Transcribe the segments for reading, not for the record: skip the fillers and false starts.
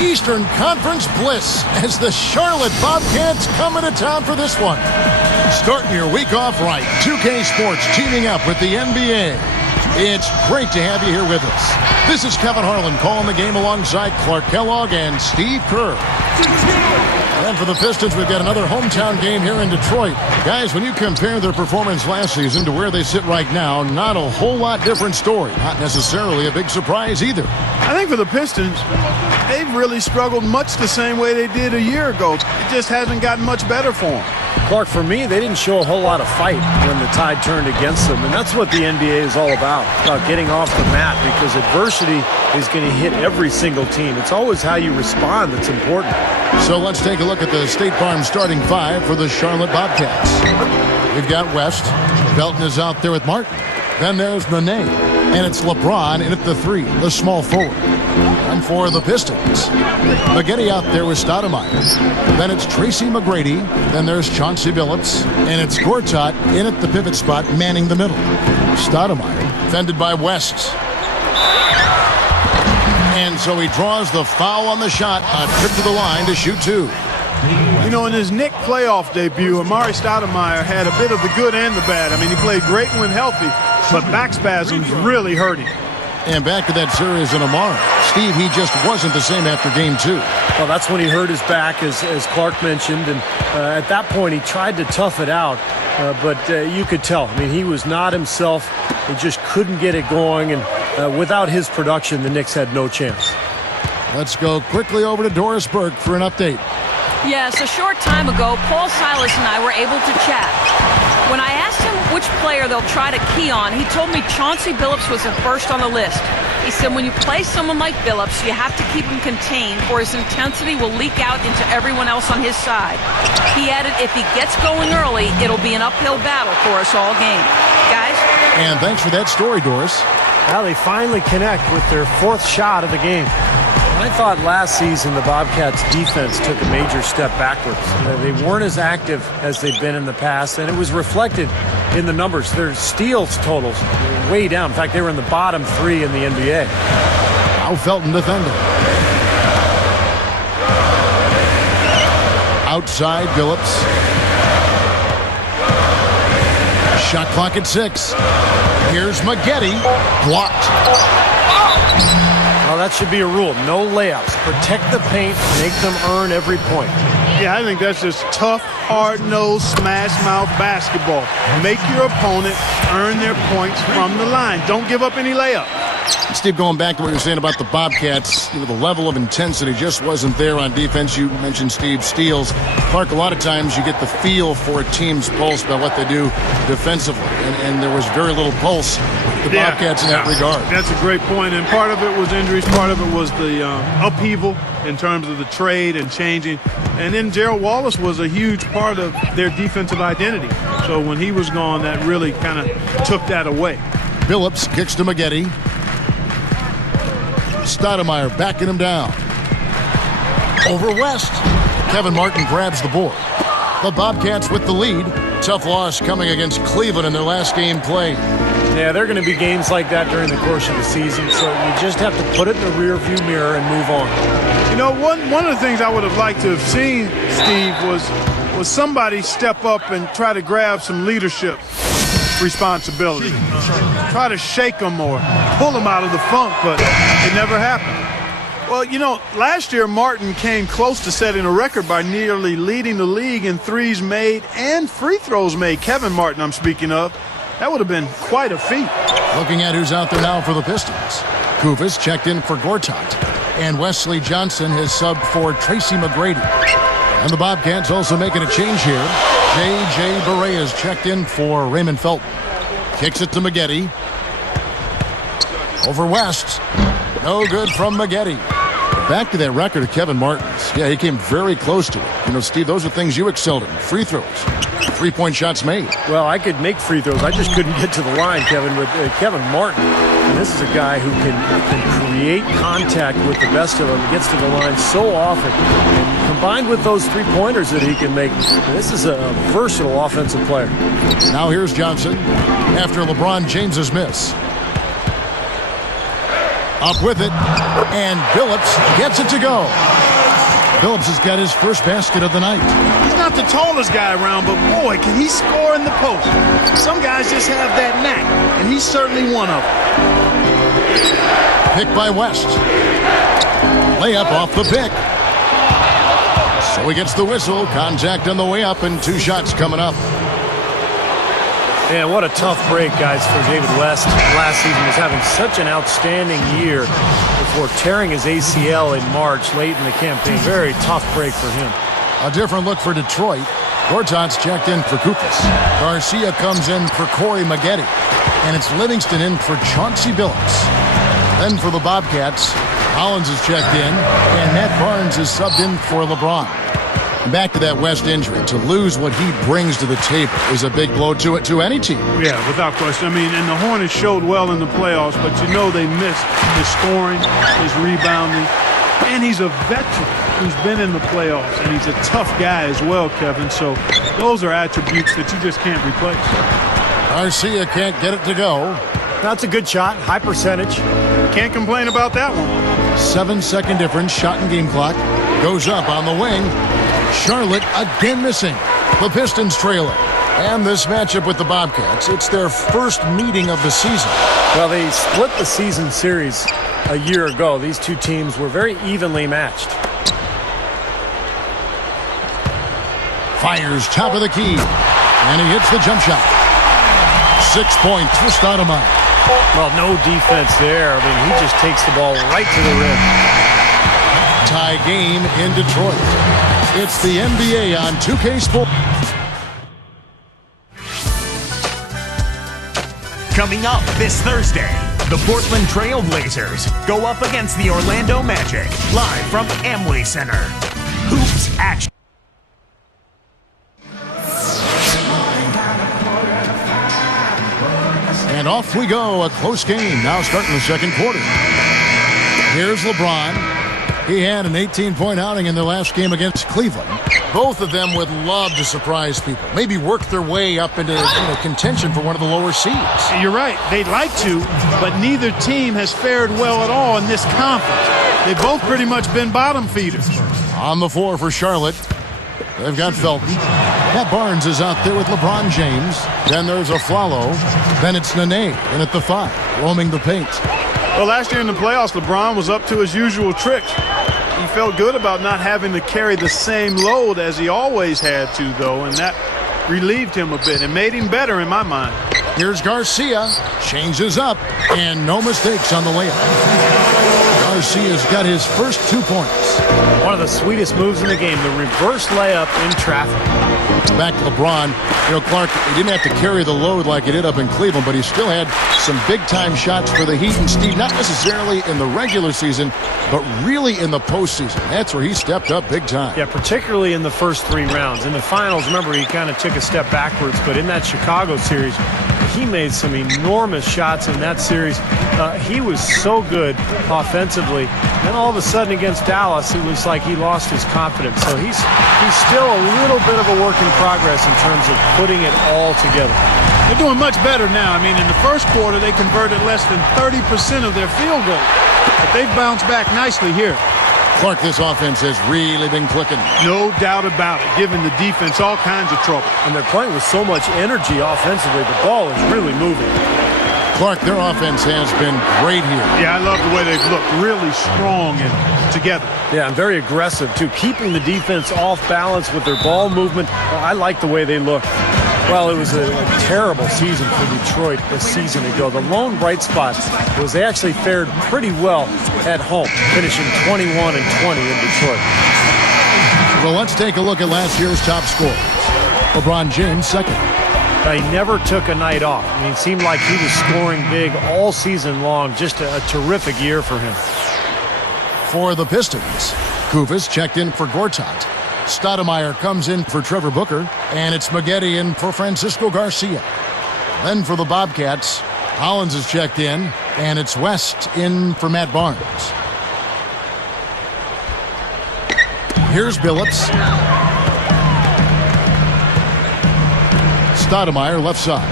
Eastern Conference bliss as the Charlotte Bobcats come into town for this one. Starting your week off right, 2K Sports teaming up with the NBA. It's great to have you here with us. This is Kevin Harlan calling the game alongside Clark Kellogg and Steve Kerr. And for the Pistons, we've got another hometown game here in Detroit. Guys, when you compare their performance last season to where they sit right now, not a whole lot different story. Not necessarily a big surprise either. I think for the Pistons, they've really struggled much the same way they did a year ago. It just hasn't gotten much better for them. Clark, for me, they didn't show a whole lot of fight when the tide turned against them, and that's what the NBA is all about getting off the mat, because adversity is going to hit every single team. It's always how you respond that's important. So let's take a look at the State Farm starting five for the Charlotte Bobcats. We've got West. Belton is out there with Martin. Then there's Nene. And it's LeBron in at the three, the small forward. And for the Pistons, Maggette out there with Stoudemire. Then it's Tracy McGrady. Then there's Chauncey Billups. And it's Gortat in at the pivot spot, manning the middle. Stoudemire defended by West. And so he draws the foul on the shot, a trip to the line to shoot two. You know, in his Knick playoff debut, Amari Stoudemire had a bit of the good and the bad. I mean, he played great when healthy, but back spasms really hurt him. And back to that series in Amari. Steve, he just wasn't the same after game two. Well, that's when he hurt his back, as Clark mentioned, and at that point he tried to tough it out, but you could tell. I mean, he was not himself. He just couldn't get it going, and without his production, the Knicks had no chance. Let's go quickly over to Doris Burke for an update. Yes, a short time ago, Paul Silas and I were able to chat. When I asked him which player they'll try to key on, he told me Chauncey Billups was the first on the list. He said when you play someone like Billups, you have to keep him contained or his intensity will leak out into everyone else on his side. He added if he gets going early, it'll be an uphill battle for us all game. Guys? And thanks for that story, Doris. Now they finally connect with their fourth shot of the game. I thought last season the Bobcats' defense took a major step backwards. They weren't as active as they've been in the past, and it was reflected in the numbers. Their steals totals were way down. In fact, they were in the bottom three in the NBA. Now Felton defending. Outside Billups. Shot clock at 6. Here's Maggette. Blocked. Well, that should be a rule. No layups. Protect the paint. Make them earn every point. Yeah, I think that's just tough, hard-nosed, smash-mouth basketball. Make your opponent earn their points from the line. Don't give up any layup. Steve, going back to what you were saying about the Bobcats, the level of intensity just wasn't there on defense. You mentioned Steve steals. Clark, a lot of times you get the feel for a team's pulse by what they do defensively, and there was very little pulse with the Bobcats in that regard. That's a great point, and part of it was injuries, part of it was the upheaval in terms of the trade and changing, and then Gerald Wallace was a huge part of their defensive identity. So when he was gone, that really kind of took that away. Billups kicks to Maggette. Stoudemire backing him down. Over West. Kevin Martin grabs the board. The Bobcats with the lead. Tough loss coming against Cleveland in their last game played. Yeah, there are going to be games like that during the course of the season, so you just have to put it in the rearview mirror and move on. You know, one of the things I would have liked to have seen, Steve, was somebody step up and try to grab some leadership responsibility. Try to shake them or pull them out of the funk, but it never happened. Well, you know, last year Martin came close to setting a record by nearly leading the league in threes made and free throws made. Kevin Martin, I'm speaking of. That would have been quite a feat. Looking at who's out there now for the Pistons. Kufis checked in for Gortat. And Wesley Johnson has subbed for Tracy McGrady. And the Bobcats also making a change here. J.J. Barea is checked in for Raymond Felton. Kicks it to Maggette. Over West. No good from Maggette. Back to that record of Kevin Martin's. Yeah, he came very close to it. You know, Steve, those are things you excelled in. Free throws. 3-point shots made. Well, I could make free throws. I just couldn't get to the line, Kevin. But Kevin Martin, this is a guy who can create contact with the best of them. Gets to the line so often. And combined with those three-pointers that he can make, this is a versatile offensive player. Now here's Johnson after LeBron James's miss. Up with it, and Billups gets it to go. Billups has got his first basket of the night. He's not the tallest guy around, but boy, can he score in the post. Some guys just have that knack, and he's certainly one of them. Pick by West. Layup off the pick. So he gets the whistle. Contact on the way up, and 2 shots coming up. Man, what a tough break, guys, for David West. Last season was having such an outstanding year before tearing his ACL in March late in the campaign. Very tough break for him. A different look for Detroit. Gortat's checked in for Kupas. Garcia comes in for Corey Maggette. And it's Livingston in for Chauncey Billups. Then for the Bobcats, Hollins is checked in, and Matt Barnes is subbed in for LeBron. Back to that West injury. To lose what he brings to the table is a big blow to any team. Yeah, without question. I mean, and the Hornets showed well in the playoffs, but you know they missed his scoring, his rebounding, and he's a veteran who's been in the playoffs, and he's a tough guy as well, Kevin. So those are attributes that you just can't replace. Garcia can't get it to go. That's a good shot. High percentage. Can't complain about that one. 7-second difference. Shot and game clock. Goes up on the wing. Charlotte again missing. The Pistons trailing. And this matchup with the Bobcats, it's their first meeting of the season. Well, they split the season series a year ago. These two teams were very evenly matched. Fires top of the key. And he hits the jump shot. 6 points for Stoudemire. Well, no defense there. I mean, he just takes the ball right to the rim. Tie game in Detroit. It's the NBA on 2K Sports. Coming up this Thursday, the Portland Trail Blazers go up against the Orlando Magic, live from Amway Center. Hoops action. And off we go, a close game now starting the second quarter. Here's LeBron. He had an 18-point outing in their last game against Cleveland. Both of them would love to surprise people, maybe work their way up into contention for one of the lower seeds. You're right. They'd like to, but neither team has fared well at all in this conference. They've both pretty much been bottom feeders. On the floor for Charlotte, they've got Felton. Matt Barnes is out there with LeBron James. Then there's Aflalo. Then it's Nene in at the 5, roaming the paint. Well, last year in the playoffs, LeBron was up to his usual tricks. He felt good about not having to carry the same load as he always had to, though, and that relieved him a bit and made him better in my mind. Here's Garcia. Changes up, and no mistakes on the layup. Garcia's got his first 2 points. One of the sweetest moves in the game, the reverse layup in traffic. Back to LeBron. Clark, he didn't have to carry the load like he did up in Cleveland, but he still had some big-time shots for the Heat. And Steve, not necessarily in the regular season, but really in the postseason. That's where he stepped up big time. Yeah, particularly in the first 3 rounds. In the finals, remember, he kind of took a step backwards, but in that Chicago series, he made some enormous shots in that series. He was so good offensively. Then all of a sudden against Dallas, it was like he lost his confidence. So he's still a little bit of a work in progress in terms of putting it all together. They're doing much better now. I mean, in the first quarter, they converted less than 30% of their field goals. But they've bounced back nicely here. Clark, this offense has really been clicking. No doubt about it, giving the defense all kinds of trouble. And they're playing with so much energy offensively. The ball is really moving. Clark, their offense has been great here. Yeah, I love the way they've looked. Really strong and together. Yeah, and very aggressive, too. Keeping the defense off balance with their ball movement. I like the way they look. Well, it was a terrible season for Detroit a season ago. The lone bright spot was they actually fared pretty well at home, finishing 21-20 in Detroit. Well, let's take a look at last year's top scorers. LeBron James, second. He never took a night off. I mean, it seemed like he was scoring big all season long. Just a terrific year for him. For the Pistons, Kufis checked in for Gortat. Stoudemire comes in for Trevor Booker, and it's Maggette in for Francisco Garcia. Then for the Bobcats, Hollins is checked in, and it's West in for Matt Barnes. Here's Billups. Stoudemire left side.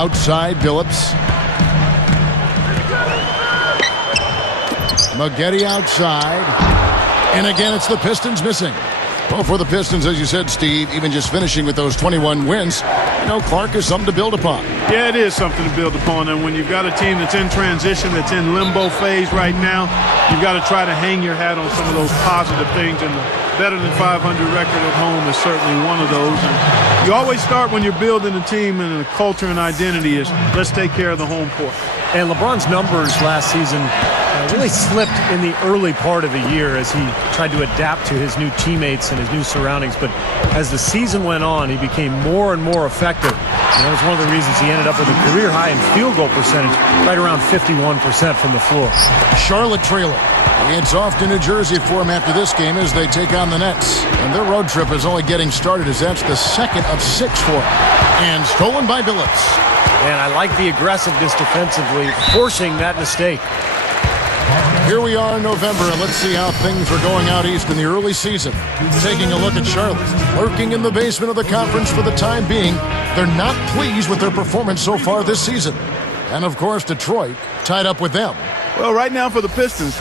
Outside Billups. Maggette outside. And again, it's the Pistons missing. Well, for the Pistons, as you said, Steve, even just finishing with those 21 wins, Clark is something to build upon. Yeah, it is something to build upon. And when you've got a team that's in transition, that's in limbo phase right now, you've got to try to hang your hat on some of those positive things. And the better than 500 record at home is certainly one of those. And you always start when you're building a team and a culture and identity is let's take care of the home court. And LeBron's numbers last season really slipped in the early part of the year as he tried to adapt to his new teammates and his new surroundings. But as the season went on, he became more and more effective. And that was one of the reasons he ended up with a career high in field goal percentage, right around 51% from the floor. Charlotte trailing. It's off to New Jersey for him after this game as they take on the Nets. And their road trip is only getting started as that's the second of 6 for him. And stolen by Billups. And I like the aggressiveness defensively, forcing that mistake. Here we are in November, and let's see how things are going out east in the early season. Taking a look at Charlotte, lurking in the basement of the conference for the time being. They're not pleased with their performance so far this season. And, of course, Detroit tied up with them. Well, right now for the Pistons,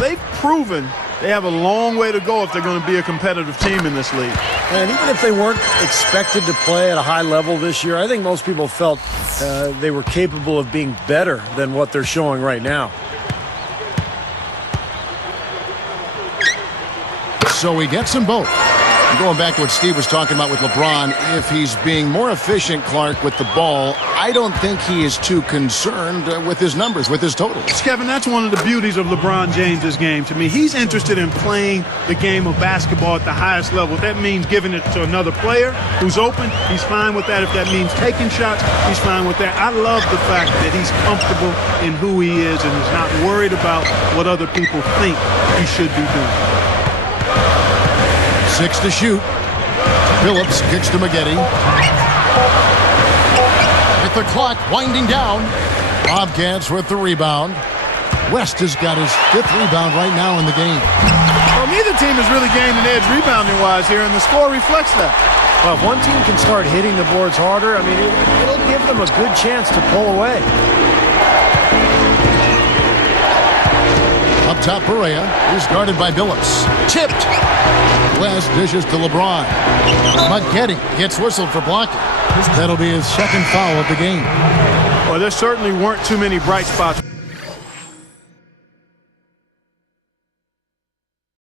they've proven they have a long way to go if they're going to be a competitive team in this league. And even if they weren't expected to play at a high level this year, I think most people felt they were capable of being better than what they're showing right now. So he gets them both. Going back to what Steve was talking about with LeBron, if he's being more efficient, Clark, with the ball, I don't think he is too concerned with his numbers, with his totals. Kevin, that's one of the beauties of LeBron James' game to me. He's interested in playing the game of basketball at the highest level. If that means giving it to another player who's open, he's fine with that. If that means taking shots, he's fine with that. I love the fact that he's comfortable in who he is and is not worried about what other people think he should be doing. 6 to shoot. Billups kicks to Maggette. With the clock winding down, Bobcats with the rebound. West has got his 5th rebound right now in the game. Well, neither team has really gained an edge rebounding-wise here, and the score reflects that. Well, if one team can start hitting the boards harder, I mean, it'll give them a good chance to pull away. Up top, Perea is guarded by Billups. Tipped. West dishes to LeBron. Maggette gets whistled for blocking. That'll be his 2nd foul of the game. Well, there certainly weren't too many bright spots.